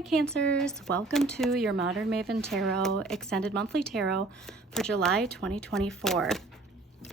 Hi Cancers, welcome to your Modern Maven Tarot Extended Monthly Tarot for July 2024.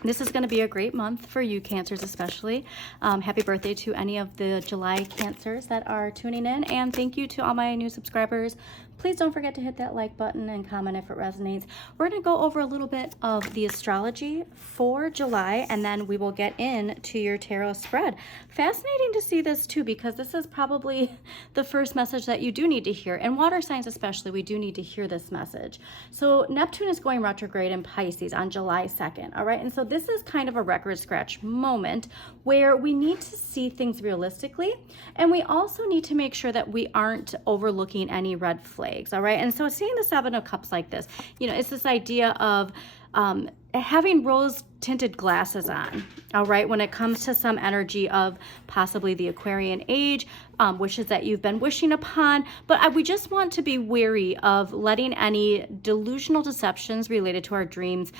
This is going to be a great month for you Cancers especially. Happy birthday to any of the July Cancers that are tuning in, and thank you to all my new subscribers. Please don't forget to hit that like button and comment if it resonates. We're going to go over a little bit of the astrology for July, and then we will get into your tarot spread. Fascinating to see this too, because this is probably the first message that you do need to hear. And water signs especially, we do need to hear this message. So Neptune is going retrograde in Pisces on July 2nd, all right? And so this is kind of a record scratch moment where we need to see things realistically, and we also need to make sure that we aren't overlooking any red flags. All right. And so seeing the Seven of Cups like this, it's this idea of having rose tinted glasses on. All right. When it comes to some energy of possibly the Aquarian age, wishes that you've been wishing upon. But we just want to be wary of letting any delusional deceptions related to our dreams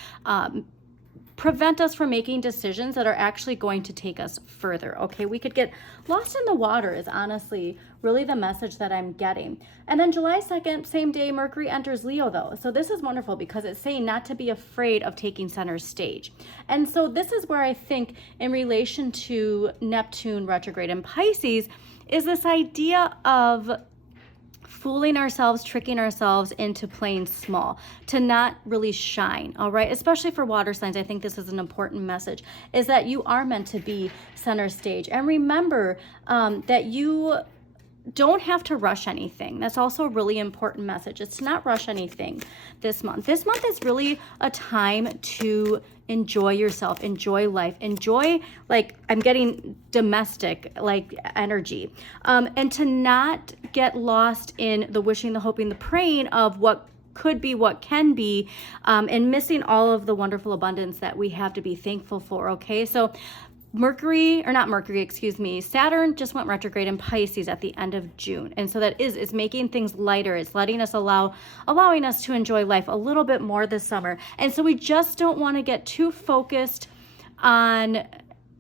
prevent us from making decisions that are actually going to take us further. Okay, we could get lost in the water is honestly really the message that I'm getting. And then July 2nd, same day, Mercury enters Leo though. So this is wonderful because it's saying not to be afraid of taking center stage. And so this is where I think in relation to Neptune retrograde in Pisces is this idea of fooling ourselves, tricking ourselves into playing small, to not really shine, all right? Especially for water signs, I think this is an important message, is that you are meant to be center stage. And remember that you don't have to rush anything. That's also a really important message. It's to not rush anything this month. This month is really a time to enjoy yourself, enjoy life, enjoy, like, I'm getting domestic, like, energy. And to not get lost in the wishing, the hoping, the praying of what could be, what can be, and missing all of the wonderful abundance that we have to be thankful for, okay? So Saturn just went retrograde in Pisces at the end of June. And so that is making things lighter. It's letting us allowing us to enjoy life a little bit more this summer. And so we just don't want to get too focused on,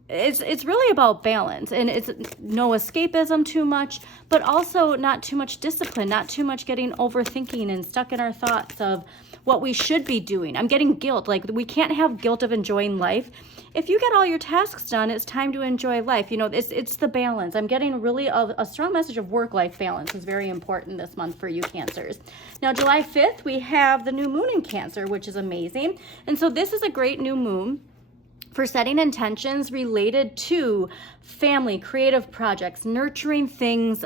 it's really about balance, and it's no escapism too much, but also not too much discipline, not too much getting overthinking and stuck in our thoughts of what we should be doing. I'm getting guilt. Like, we can't have guilt of enjoying life. If you get all your tasks done, it's time to enjoy life. It's the balance. I'm getting really a strong message of work-life balance is very important this month for you Cancers. Now, July 5th, we have the new moon in Cancer, which is amazing. And so this is a great new moon for setting intentions related to family, creative projects, nurturing things,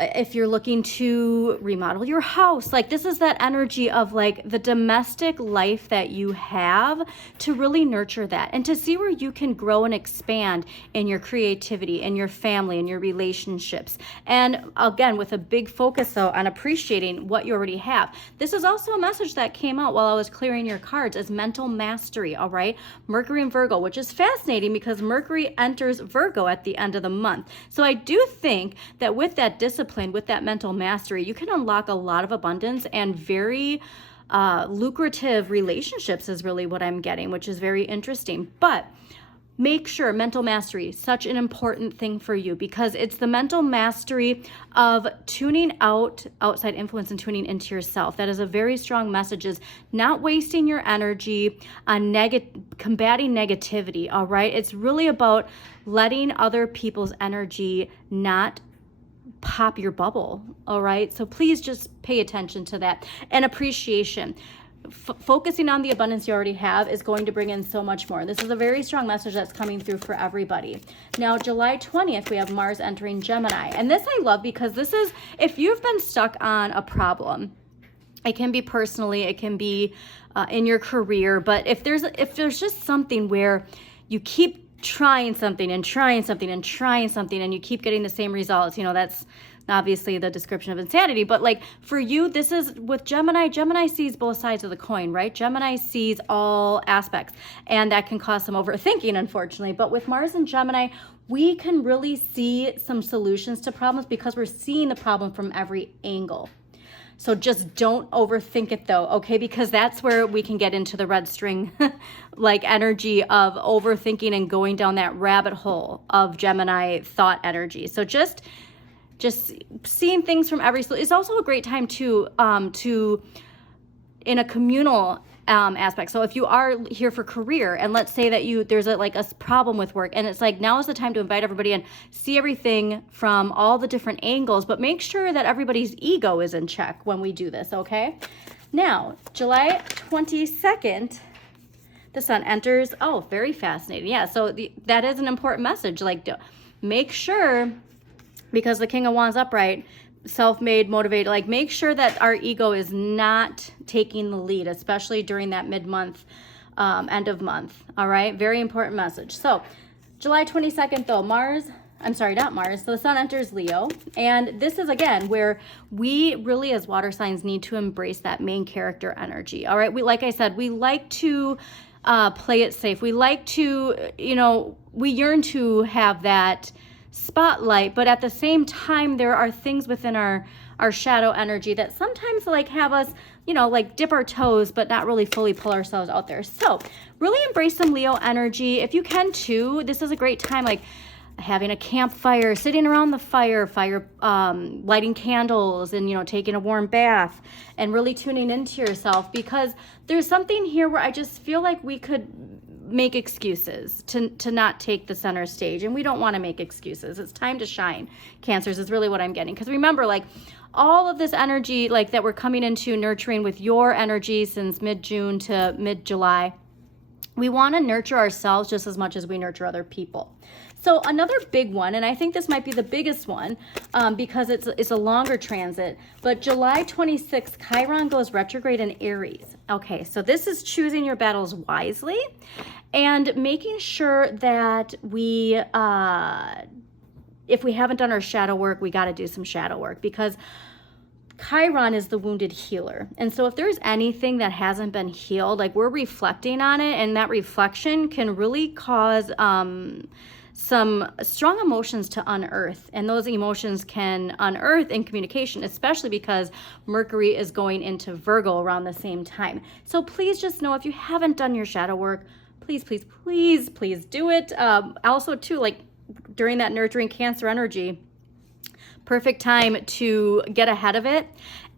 if you're looking to remodel your house, like, this is that energy of, like, the domestic life that you have, to really nurture that and to see where you can grow and expand in your creativity, in your family, in your relationships. And again, with a big focus though on appreciating what you already have. This is also a message that came out while I was clearing your cards as mental mastery, all right? Mercury in Virgo, which is fascinating because Mercury enters Virgo at the end of the month. So I do think that with that discipline, with that mental mastery, you can unlock a lot of abundance and very lucrative relationships is really what I'm getting, which is very interesting. But make sure mental mastery, such an important thing for you, because it's the mental mastery of tuning out outside influence and tuning into yourself. That is a very strong message, is not wasting your energy on combating negativity, all right? It's really about letting other people's energy not pop your bubble, all right? So please just pay attention to that. And appreciation. Focusing on the abundance you already have is going to bring in so much more. This is a very strong message that's coming through for everybody. Now, July 20th, we have Mars entering Gemini. And this I love because this is, if you've been stuck on a problem, it can be personally, it can be in your career, but if there's just something where you keep trying something and trying something and trying something and you keep getting the same results, that's obviously the description of insanity. But like for you, this is with Gemini sees both sides of the coin, right? Gemini sees all aspects, and that can cause some overthinking, unfortunately. But with Mars and Gemini, we can really see some solutions to problems because we're seeing the problem from every angle. So just don't overthink it though, okay? Because that's where we can get into the red string like energy of overthinking and going down that rabbit hole of Gemini thought energy. So just just seeing things from every, it's also a great time to in a communal aspect. So if you are here for career, and let's say that there's a problem with work, and it's like, now is the time to invite everybody in, see everything from all the different angles, but make sure that everybody's ego is in check when we do this, okay? Now, July 22nd, the sun enters. Oh, very fascinating. Yeah, so that is an important message. Like, make sure, because the King of Wands upright, self-made, motivated, like, make sure that our ego is not taking the lead, especially during that mid-month, end of month. All right, very important message. So July 22nd, though, the sun enters Leo, and this is, again, where we really, as water signs, need to embrace that main character energy. All right, like I said, we like to play it safe. We like to, we yearn to have that spotlight, but at the same time, there are things within our shadow energy that sometimes like have us, like dip our toes, but not really fully pull ourselves out there. So really embrace some Leo energy. If you can too, this is a great time, like having a campfire, sitting around the fire, lighting candles, and taking a warm bath, and really tuning into yourself, because there's something here where I just feel like we could make excuses to not take the center stage, and we don't want to make excuses. It's time to shine, Cancers, is really what I'm getting. Because remember, like, all of this energy, like, that we're coming into nurturing with your energy since mid-June to mid-July, we want to nurture ourselves just as much as we nurture other people. So another big one, and I think this might be the biggest one, because it's a longer transit, but July 26th, Chiron goes retrograde in Aries. Okay, so this is choosing your battles wisely and making sure that we, if we haven't done our shadow work, we got to do some shadow work, because Chiron is the wounded healer. And so if there's anything that hasn't been healed, like, we're reflecting on it, and that reflection can really cause some strong emotions to unearth, and those emotions can unearth in communication, especially because Mercury is going into Virgo around the same time. So please just know, if you haven't done your shadow work, please do it. Also too, like, during that nurturing Cancer energy, perfect time to get ahead of it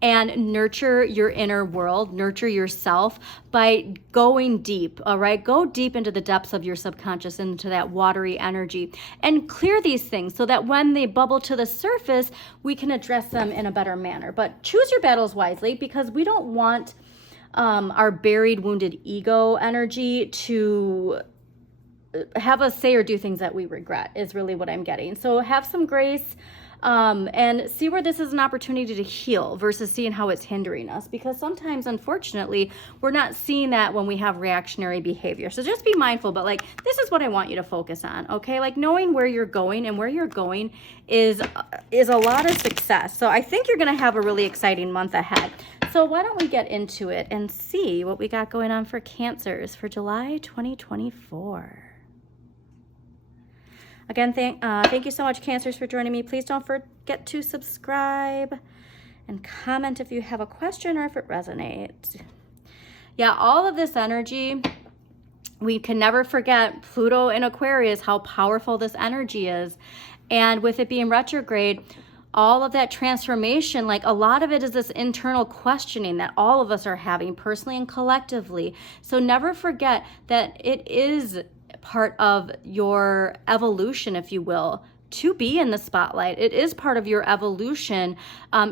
and nurture your inner world, nurture yourself by going deep, all right? Go deep into the depths of your subconscious, into that watery energy, and clear these things so that when they bubble to the surface, we can address them in a better manner. But choose your battles wisely, because we don't want our buried, wounded ego energy to have us say or do things that we regret, is really what I'm getting. So have some grace, and see where this is an opportunity to heal versus seeing how it's hindering us, because sometimes, unfortunately, we're not seeing that when we have reactionary behavior. So just be mindful, but like, this is what I want you to focus on, okay? Like, knowing where you're going, and where you're going is a lot of success. So I think you're going to have a really exciting month ahead. So why don't we get into it and see what we got going on for Cancers for July 2024. Again, thank you so much, Cancers, for joining me. Please don't forget to subscribe and comment if you have a question or if it resonates. Yeah, all of this energy, we can never forget Pluto in Aquarius, how powerful this energy is. And with it being retrograde, all of that transformation, like, a lot of it is this internal questioning that all of us are having, personally and collectively. So never forget that it is part of your evolution, if you will, to be in the spotlight. It is part of your evolution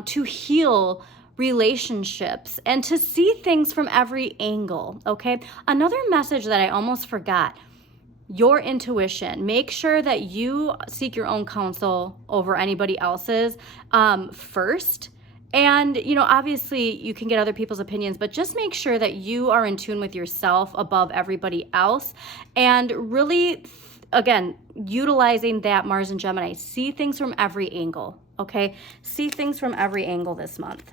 to heal relationships and to see things from every angle, okay? Another message that I almost forgot, your intuition. Make sure that you seek your own counsel over anybody else's first. And, obviously you can get other people's opinions, but just make sure that you are in tune with yourself above everybody else. And really, again, utilizing that Mars and Gemini. See things from every angle, okay? See things from every angle this month.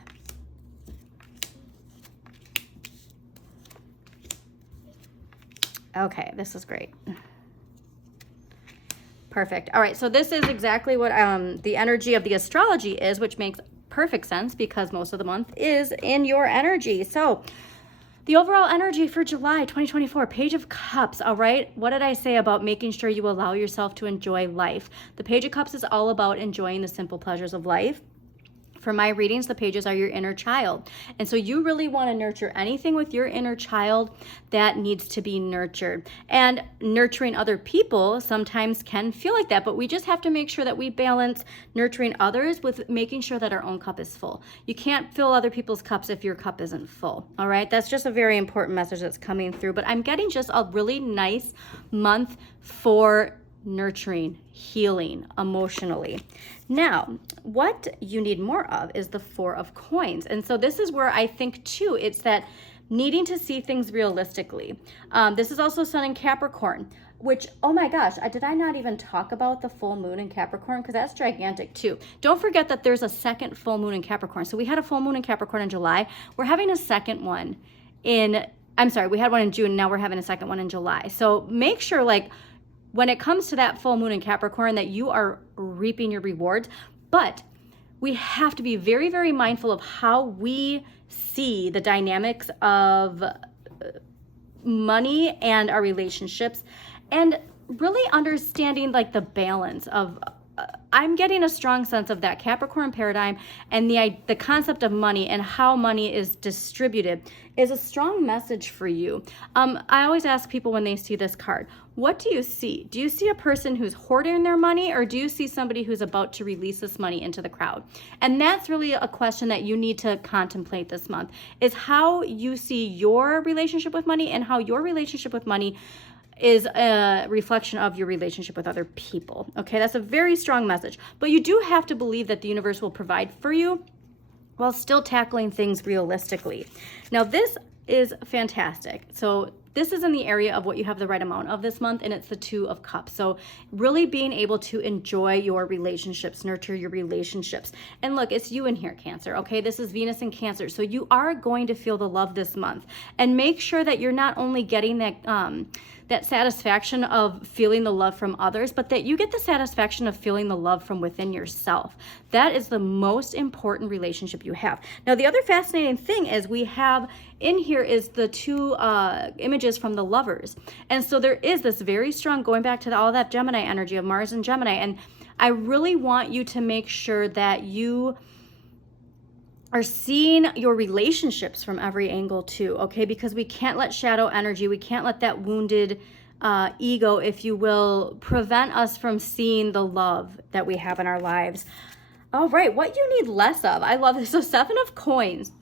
Okay, this is great. Perfect. All right, so this is exactly what the energy of the astrology is, which makes perfect sense because most of the month is in your energy. So The overall energy for July 2024, Page of Cups, all right? What did I say about making sure you allow yourself to enjoy life? The Page of Cups is all about enjoying the simple pleasures of life. For my readings, the pages are your inner child. And so you really want to nurture anything with your inner child that needs to be nurtured. And nurturing other people sometimes can feel like that, but we just have to make sure that we balance nurturing others with making sure that our own cup is full. You can't fill other people's cups if your cup isn't full, all right? That's just a very important message that's coming through. But I'm getting just a really nice month for nurturing, healing emotionally. Now, what you need more of is the Four of Coins. And so this is where I think too, it's that needing to see things realistically. This is also Sun in Capricorn, which, oh my gosh, did I not even talk about the full moon in Capricorn? Because that's gigantic too. Don't forget that there's a second full moon in Capricorn. So we had a full moon in Capricorn in July. We're having a second one we had one in June. Now we're having a second one in July. So make sure, like, when it comes to that full moon in Capricorn, that you are reaping your rewards. But we have to be very, very mindful of how we see the dynamics of money and our relationships, and really understanding like the balance of I'm getting a strong sense of that Capricorn paradigm, and the concept of money and how money is distributed is a strong message for you. I always ask people when they see this card, what do you see? Do you see a person who's hoarding their money, or do you see somebody who's about to release this money into the crowd? And that's really a question that you need to contemplate this month, is how you see your relationship with money and how your relationship with money is a reflection of your relationship with other people. Okay, that's a very strong message. But you do have to believe that the universe will provide for you while still tackling things realistically. Now, this is fantastic. So this is in the area of what you have the right amount of this month, and it's the Two of Cups. So really being able to enjoy your relationships, nurture your relationships. And look, it's you in here, Cancer, okay? This is Venus in Cancer. So you are going to feel the love this month. And make sure that you're not only getting that satisfaction of feeling the love from others, but that you get the satisfaction of feeling the love from within yourself. That is the most important relationship you have. Now, the other fascinating thing is we have in here is the two images from the Lovers. And so there is this very strong, going back to all that Gemini energy of Mars and Gemini. And I really want you to make sure that you are seeing your relationships from every angle too, okay? Because we can't let shadow energy, we can't let that wounded ego, if you will, prevent us from seeing the love that we have in our lives. All right, what you need less of. I love this. So Seven of Coins.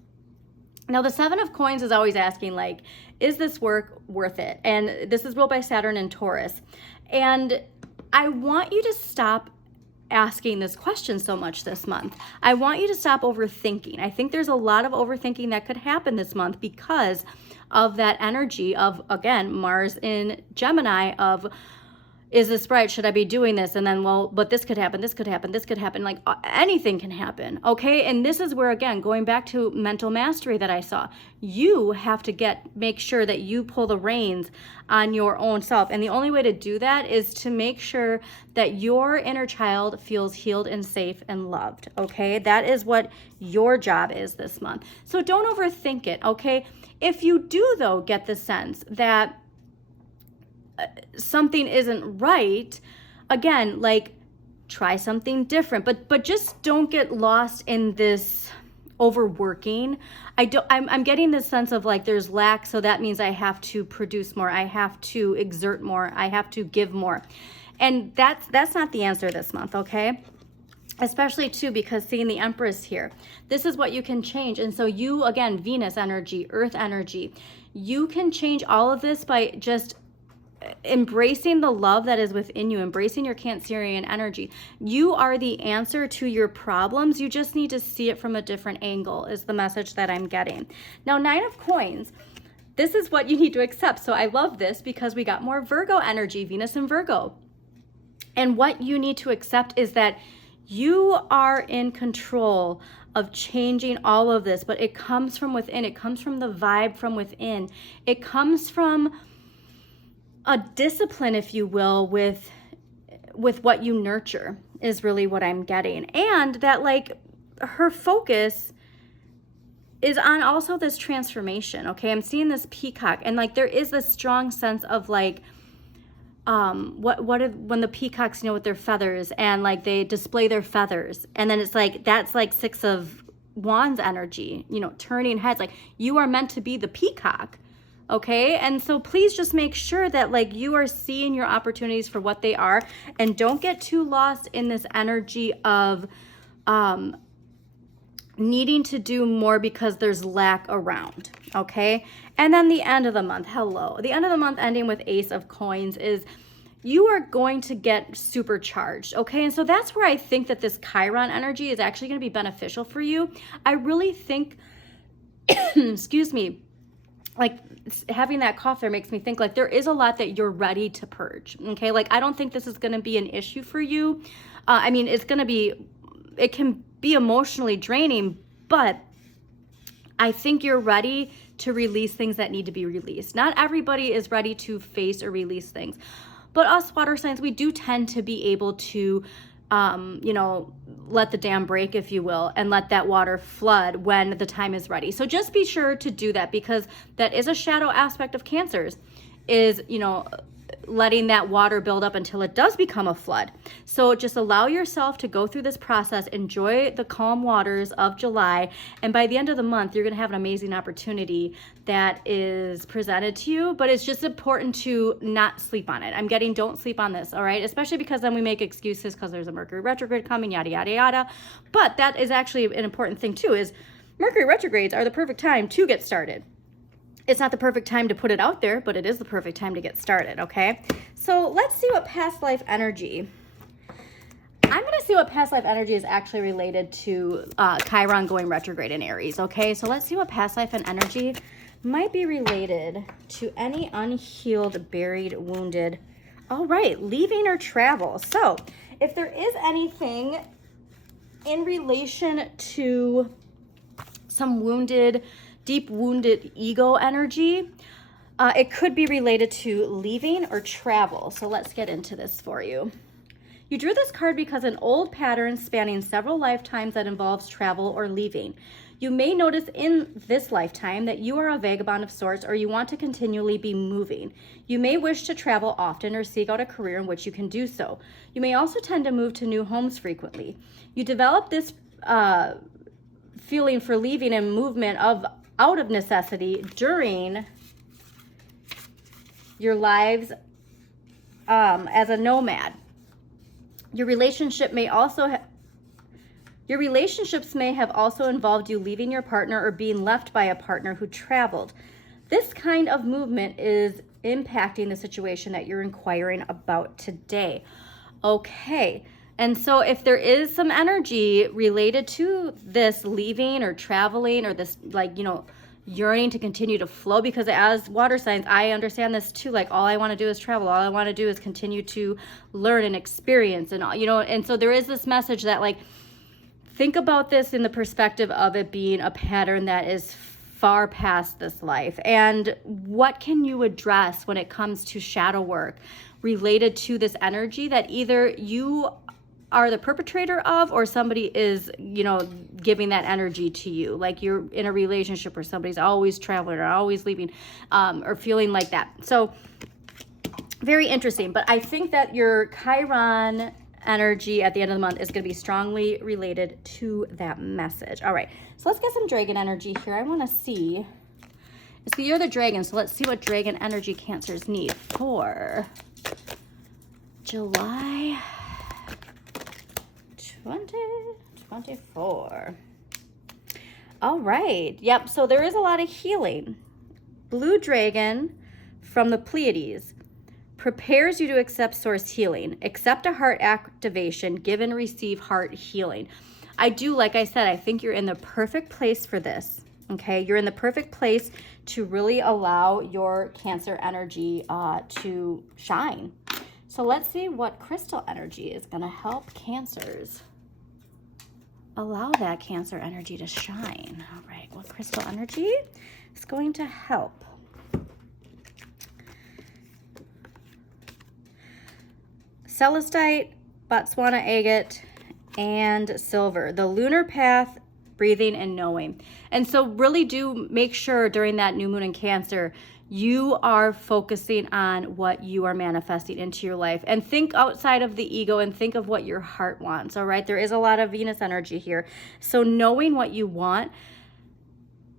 Now, the Seven of Coins is always asking, like, is this work worth it? And this is ruled by Saturn and Taurus. And I want you to stop asking this question so much this month. I want you to stop overthinking. I think there's a lot of overthinking that could happen this month because of that energy of, again, Mars in Gemini of, is this right? Should I be doing this? And then, well, but this could happen, this could happen, this could happen. Like anything can happen, okay? And this is where, again, going back to mental mastery that I saw, you have to make sure that you pull the reins on your own self. And the only way to do that is to make sure that your inner child feels healed and safe and loved, okay? That is what your job is this month. So don't overthink it, okay? If you do, though, get the sense that something isn't right, again, like, try something different, but just don't get lost in this overworking. I'm getting this sense of like there's lack, so that means I have to produce more, I have to exert more, I have to give more. And that's not the answer this month, okay? Especially too, because seeing the Empress here, this is what you can change. And so you, again, Venus energy, Earth energy, you can change all of this by just embracing the love that is within you, embracing your Cancerian energy. You are the answer to your problems. You just need to see it from a different angle, is the message that I'm getting. Now, Nine of Coins, this is what you need to accept. So I love this because we got more Virgo energy, Venus and Virgo. And what you need to accept is that you are in control of changing all of this, but it comes from within. It comes from the vibe from within. It comes from a discipline, if you will, with what you nurture is really what I'm getting. And that, like, her focus is on also this transformation. Okay, I'm seeing this peacock, and like there is this strong sense of like when the peacocks, with their feathers, and like they display their feathers, and then it's like that's like Six of Wands energy, turning heads. Like you are meant to be the peacock. Okay, and so please just make sure that like you are seeing your opportunities for what they are, and don't get too lost in this energy of needing to do more because there's lack around. Okay, and then the end of the month, the end of the month ending with Ace of Coins is you are going to get supercharged. Okay, and so that's where I think that this Chiron energy is actually going to be beneficial for you. I really think excuse me, like having that cough there makes me think like there is a lot that you're ready to purge. Okay, like I don't think this is going to be an issue for you. I mean, it can be emotionally draining, but I think you're ready to release things that need to be released. Not everybody is ready to face or release things, but us water signs, we do tend to be able to let the dam break, if you will, and let that water flood when the time is ready. So just be sure to do that, because that is a shadow aspect of Cancers, is, letting that water build up until it does become a flood. So just allow yourself to go through this process, enjoy the calm waters of July, and by the end of the month, you're going to have an amazing opportunity that is presented to you, but it's just important to not sleep on it. Don't sleep on this, all right? Especially because then we make excuses because there's a Mercury retrograde coming, yada, yada, yada. But that is actually an important thing too, is Mercury retrogrades are the perfect time to get started. It's not the perfect time to put it out there, but it is the perfect time to get started, okay? So let's see what past life energy. I'm going to see what past life energy is actually related to Chiron going retrograde in Aries, okay? So let's see what past life and energy might be related to any unhealed, buried, wounded. All right, leaving or travel. So if there is anything in relation to some deep wounded ego energy, it could be related to leaving or travel. So let's get into this for you. You drew this card because an old pattern spanning several lifetimes that involves travel or leaving. You may notice in this lifetime that you are a vagabond of sorts, or you want to continually be moving. You may wish to travel often or seek out a career in which you can do so. You may also tend to move to new homes frequently. You develop this feeling for leaving and movement out of necessity during your lives as a nomad. Your relationships may have also involved you leaving your partner or being left by a partner who traveled. This kind of movement is impacting the situation that you're inquiring about today. Okay. And so if there is some energy related to this leaving or traveling, or this yearning to continue to flow, because as water signs, I understand this too. Like all I want to do is travel. All I want to do is continue to learn and experience, and and so there is this message that like, think about this in the perspective of it being a pattern that is far past this life. And what can you address when it comes to shadow work related to this energy that either you are the perpetrator of, or somebody is, giving that energy to you. Like you're in a relationship where somebody's always traveling or always leaving, or feeling like that. So very interesting. But I think that your Chiron energy at the end of the month is going to be strongly related to that message. All right. So let's get some dragon energy here. I want to see. It's the year of the dragon. So let's see what dragon energy Cancers need for July 2024. All right. Yep. So there is a lot of healing. Blue dragon from the Pleiades prepares you to accept source healing. Accept a heart activation. Give and receive heart healing. I do, like I said, I think you're in the perfect place for this. Okay. You're in the perfect place to really allow your Cancer energy to shine. So let's see what crystal energy is going to help Cancers allow that Cancer energy to shine. All right, what crystal energy is going to help? Celestite, Botswana agate, and silver. The lunar path breathing and knowing. And so really do make sure during that new moon in Cancer, you are focusing on what you are manifesting into your life, and think outside of the ego and think of what your heart wants. All right. There is a lot of Venus energy here. So knowing what you want,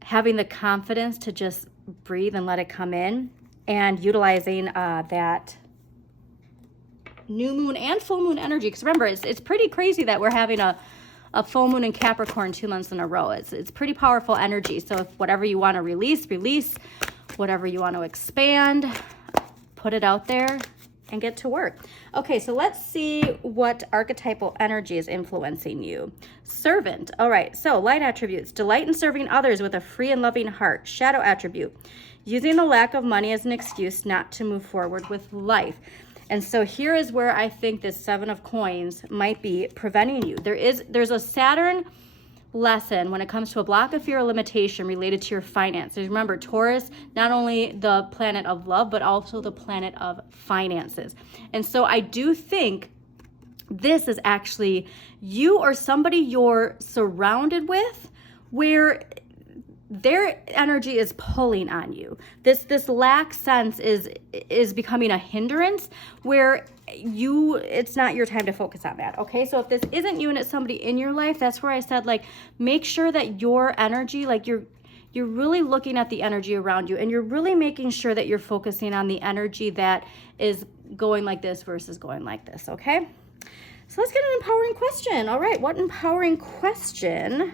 having the confidence to just breathe and let it come in, and utilizing that new moon and full moon energy. Because remember, it's pretty crazy that we're having a full moon in Capricorn 2 months in a row. It's pretty powerful energy. So if whatever you want to release, whatever you want to expand, put it out there and get to work. Okay, so let's see what archetypal energy is influencing you. Servant. All right, so light attributes: delight in serving others with a free and loving heart. Shadow attribute: using the lack of money as an excuse not to move forward with life. And so here is where I think this 7 of coins might be preventing you. There's a Saturn lesson when it comes to a block of fear or limitation related to your finances. Remember, Taurus, not only the planet of love, but also the planet of finances. And so I do think this is actually you or somebody you're surrounded with where their energy is pulling on you. This lack sense is becoming a hindrance where it's not your time to focus on that. Okay, so if this isn't you and it's somebody in your life, that's where I said, like, make sure that your energy, like you're really looking at the energy around you, and you're really making sure that you're focusing on the energy that is going like this versus going like this. Okay, so let's get an empowering question. All right, what empowering question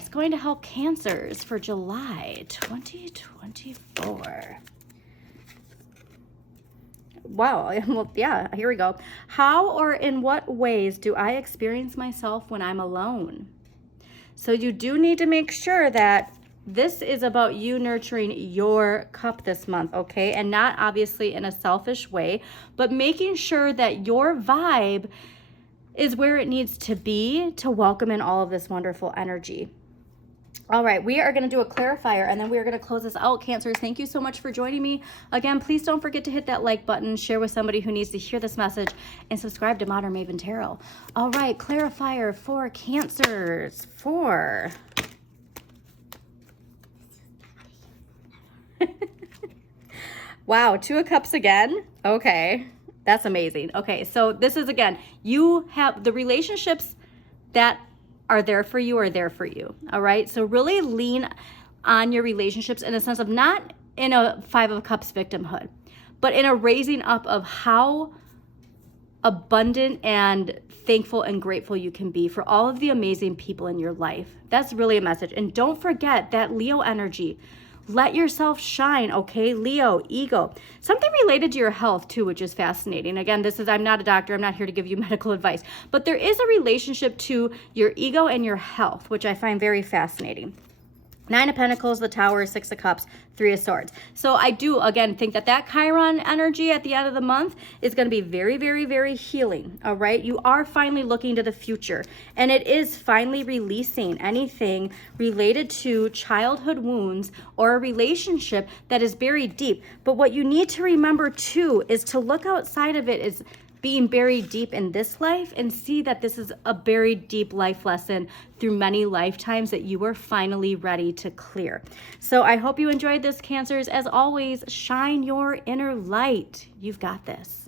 is going to help Cancers for July 2024? Wow. Well, yeah, here we go. How or in what ways do I experience myself when I'm alone? So you do need to make sure that this is about you nurturing your cup this month, okay? And not obviously in a selfish way, but making sure that your vibe is where it needs to be to welcome in all of this wonderful energy. All right, we are going to do a clarifier, and then we are going to close this out. Cancers, thank you so much for joining me. Again, please don't forget to hit that like button, share with somebody who needs to hear this message, and subscribe to Modern Maven Tarot. All right, clarifier for Cancers for... Wow, 2 of Cups again. Okay, that's amazing. Okay, so this is, again, you have the relationships that are there for you are there for you. All right. So really lean on your relationships in a sense of not in a 5 of Cups victimhood, but in a raising up of how abundant and thankful and grateful you can be for all of the amazing people in your life. That's really a message. And don't forget that Leo energy. Let yourself shine, okay? Leo, ego. Something related to your health too, which is fascinating. Again, I'm not a doctor. I'm not here to give you medical advice. But there is a relationship to your ego and your health, which I find very fascinating. 9 of Pentacles, the Tower, 6 of Cups, 3 of Swords. So I do, again, think that Chiron energy at the end of the month is going to be very, very, very healing, all right? You are finally looking to the future, and it is finally releasing anything related to childhood wounds or a relationship that is buried deep. But what you need to remember, too, is to look outside of it as being buried deep in this life and see that this is a buried deep life lesson through many lifetimes that you are finally ready to clear. So I hope you enjoyed this, Cancers. As always, shine your inner light. You've got this.